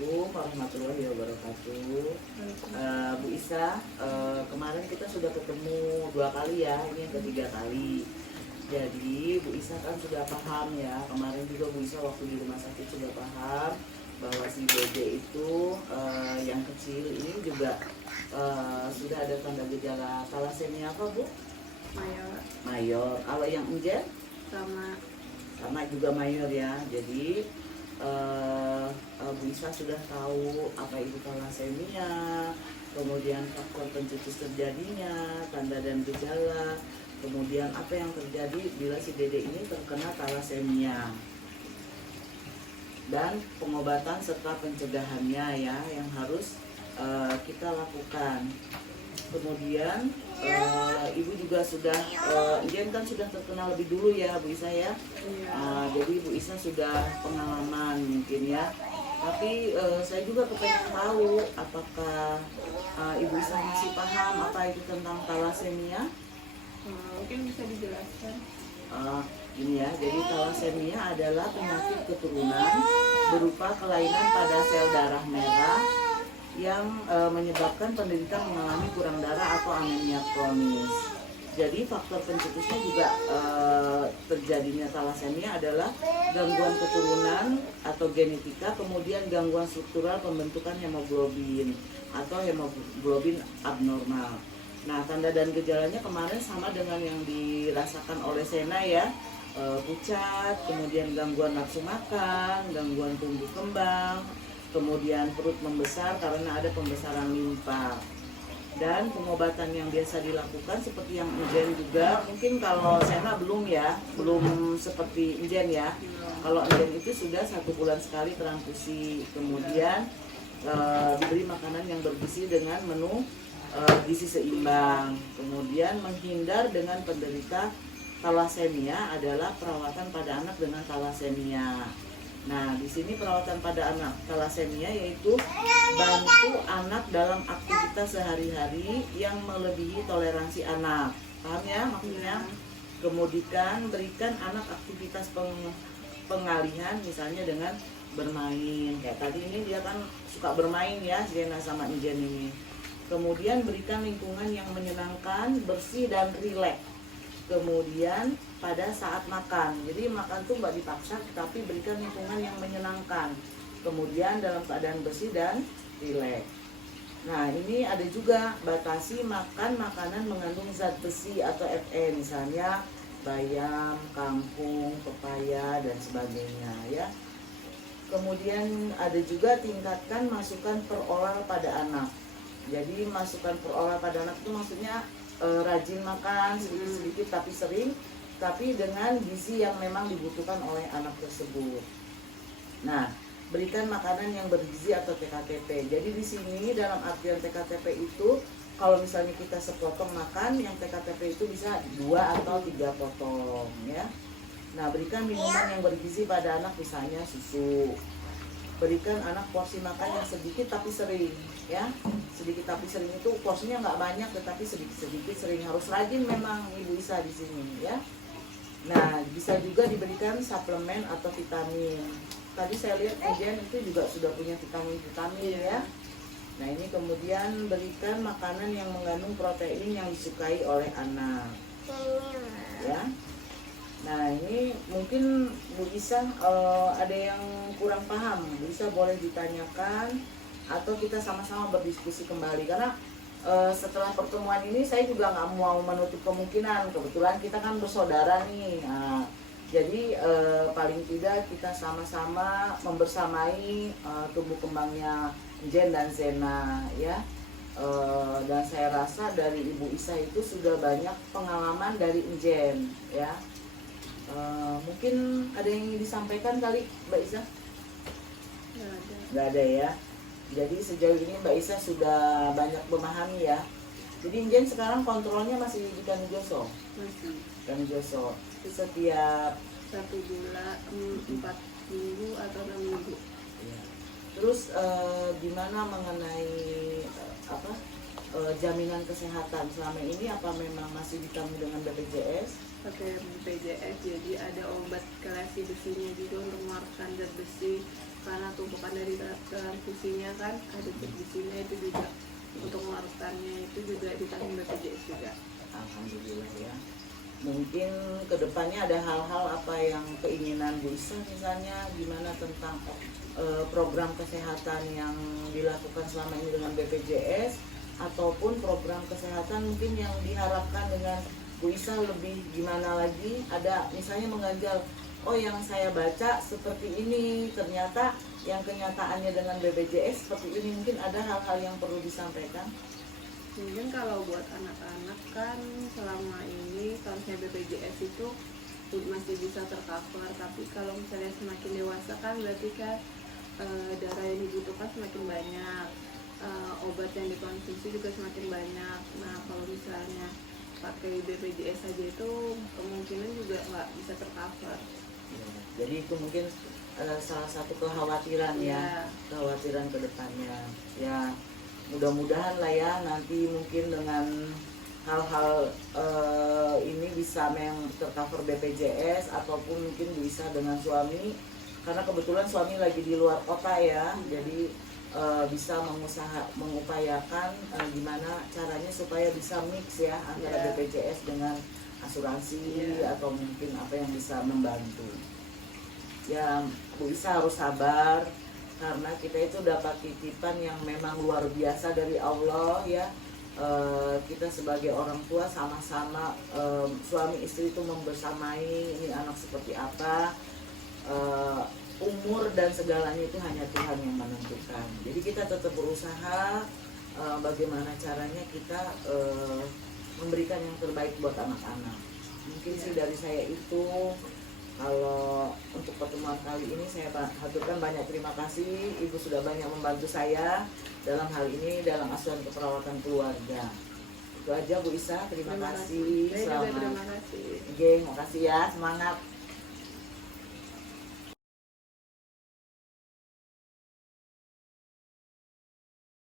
Assalamualaikum warahmatullahi wabarakatuh. Bu Isa, kemarin kita sudah ketemu 2 kali ya, ini yang ketiga kali. Jadi Bu Isa kan sudah paham ya, kemarin juga Bu Isa waktu di rumah sakit sudah paham bahwa si Dede itu yang kecil ini juga sudah ada tanda gejala thalassemia apa Bu? Mayor. Mayor. Kalau yang Enjen? Sama juga mayor ya. Jadi Bu Isa sudah tahu apa itu thalassemia, kemudian faktor pencetus terjadinya, tanda dan gejala, kemudian apa yang terjadi bila si Dede ini terkena thalassemia, dan pengobatan serta pencegahannya ya yang harus kita lakukan. Kemudian Ibu juga sudah, Jen kan sudah terkenal lebih dulu ya Bu Isa ya. Jadi Bu Isa sudah pengalaman mungkin ya. Tapi saya juga kepengen tahu apakah Ibu Isa masih paham apa itu tentang thalassemia? Mungkin bisa dijelaskan. Ini ya, jadi thalassemia adalah penyakit keturunan berupa kelainan pada sel darah merah yang menyebabkan penderita mengalami kurang darah atau anemia kronis. Jadi faktor pencetusnya juga terjadinya thalassemia adalah gangguan keturunan atau genetika, kemudian gangguan struktural pembentukan hemoglobin atau hemoglobin abnormal. Nah, tanda dan gejalanya kemarin sama dengan yang dirasakan oleh Sena ya, pucat, kemudian gangguan nafsu makan, gangguan tumbuh kembang, kemudian perut membesar karena ada pembesaran limpa. Dan pengobatan yang biasa dilakukan seperti yang Enjen juga, mungkin kalau Sena belum ya, belum seperti Enjen ya. Kalau Enjen itu sudah 1 bulan sekali transfusi, kemudian diberi makanan yang bergizi dengan menu gizi seimbang. Kemudian menghindar dengan penderita thalassemia adalah perawatan pada anak dengan thalassemia. Nah, di sini perawatan pada anak thalassemia yaitu bantu anak dalam aktivitas sehari-hari yang melebihi toleransi anak. Paham ya maksudnya? Kemudian berikan anak aktivitas pengalihan misalnya dengan bermain. Kayak tadi ini dia kan suka bermain ya, Zena sama Injen ini. Kemudian berikan lingkungan yang menyenangkan, bersih dan rileks. Kemudian pada saat makan, jadi makan tuh nggak dipaksa, tapi berikan lingkungan yang menyenangkan. Kemudian dalam keadaan bersih dan rileks. Nah, ini ada juga batasi makan makanan mengandung zat besi atau Fe, misalnya bayam, kangkung, pepaya dan sebagainya ya. Kemudian ada juga tingkatkan masukan peroral pada anak. Jadi masukan peroral pada anak itu maksudnya rajin makan sedikit-sedikit tapi sering, tapi dengan gizi yang memang dibutuhkan oleh anak tersebut. Nah, berikan makanan yang bergizi atau TKTP. Jadi di sini dalam artian TKTP itu kalau misalnya kita sepotong makan, yang TKTP itu bisa 2 atau 3 potong ya. Nah, berikan minuman yang bergizi pada anak, misalnya susu. Berikan anak porsi makan yang sedikit tapi sering ya. Sedikit tapi sering itu porsinya nggak banyak tetapi sedikit-sedikit sering, harus rajin memang Ibu Isa di sini ya. Nah, bisa juga diberikan suplemen atau vitamin. Tadi saya lihat Ejen itu juga sudah punya vitamin-vitamin ya. Nah, ini kemudian berikan makanan yang mengandung protein yang disukai oleh anak ya. Nah, ini mungkin Bu Isa ada yang kurang paham, Bu Isa boleh ditanyakan atau kita sama-sama berdiskusi kembali, karena setelah pertemuan ini saya juga nggak mau menutup kemungkinan, kebetulan kita kan bersaudara nih. Nah, jadi paling tidak kita sama-sama membersamai tumbuh kembangnya Jen dan Zena ya. Dan saya rasa dari Ibu Isa itu sudah banyak pengalaman dari Jen ya. Mungkin ada yang ingin disampaikan kali Mbak Isa? Nggak ada ya. Jadi sejauh ini Mbak Isa sudah banyak memahami ya. Jadi Jen sekarang kontrolnya masih di Kanijoso? Masih. Kanijoso. Setiap 1 bulan, 4 minggu atau 6 minggu. Ya. Terus gimana mengenai jaminan kesehatan selama ini, apa memang masih ditanggung dengan BPJS? Pakai BPJS, jadi ada obat kelas dikasih besinya juga untuk mengeluarkan zat besi, karena tumpukan dari transfusinya kan ada zat besinya, itu juga untuk mengeluarkannya itu juga ditanggung BPJS juga. Alhamdulillah ya. Mungkin kedepannya ada hal-hal apa yang keinginan Bu Isa misalnya gimana tentang program kesehatan yang dilakukan selama ini dengan BPJS, ataupun program kesehatan mungkin yang diharapkan dengan Bu Isa lebih gimana lagi, ada misalnya mengganjal, oh yang saya baca seperti ini, ternyata yang kenyataannya dengan BPJS seperti ini, mungkin ada hal-hal yang perlu disampaikan. Mungkin kalau buat anak-anak kan selama ini kalau misalnya BPJS itu masih bisa tercover, tapi kalau misalnya semakin dewasa kan berarti kan darah yang dibutuhkan semakin banyak, obat yang dikonsumsi juga semakin banyak. Nah kalau misalnya pakai BPJS saja itu kemungkinan juga nggak bisa tercover. Ya, jadi itu mungkin salah satu kekhawatiran ya, kekhawatiran kedepannya ya. Mudah-mudahan lah ya nanti mungkin dengan hal-hal ini bisa memang tercover BPJS, ataupun mungkin bisa dengan suami, karena kebetulan suami lagi di luar kota ya, jadi bisa mengupayakan gimana caranya supaya bisa mix ya antara BPJS dengan asuransi atau mungkin apa yang bisa membantu. Ya Bu Isa harus sabar, karena kita itu dapat titipan yang memang luar biasa dari Allah ya. Kita sebagai orang tua sama-sama suami istri itu membersamai ini anak seperti apa, umur dan segalanya itu hanya Tuhan yang menentukan. Jadi kita tetap berusaha bagaimana caranya kita memberikan yang terbaik buat anak-anak. Mungkin sih dari saya itu. Kalau untuk pertemuan kali ini saya haturkan banyak terima kasih, Ibu sudah banyak membantu saya dalam hal ini dalam asuhan keperawatan keluarga. Itu aja Bu Isa, terima kasih. Terima kasih. Oke, makasih ya, semangat.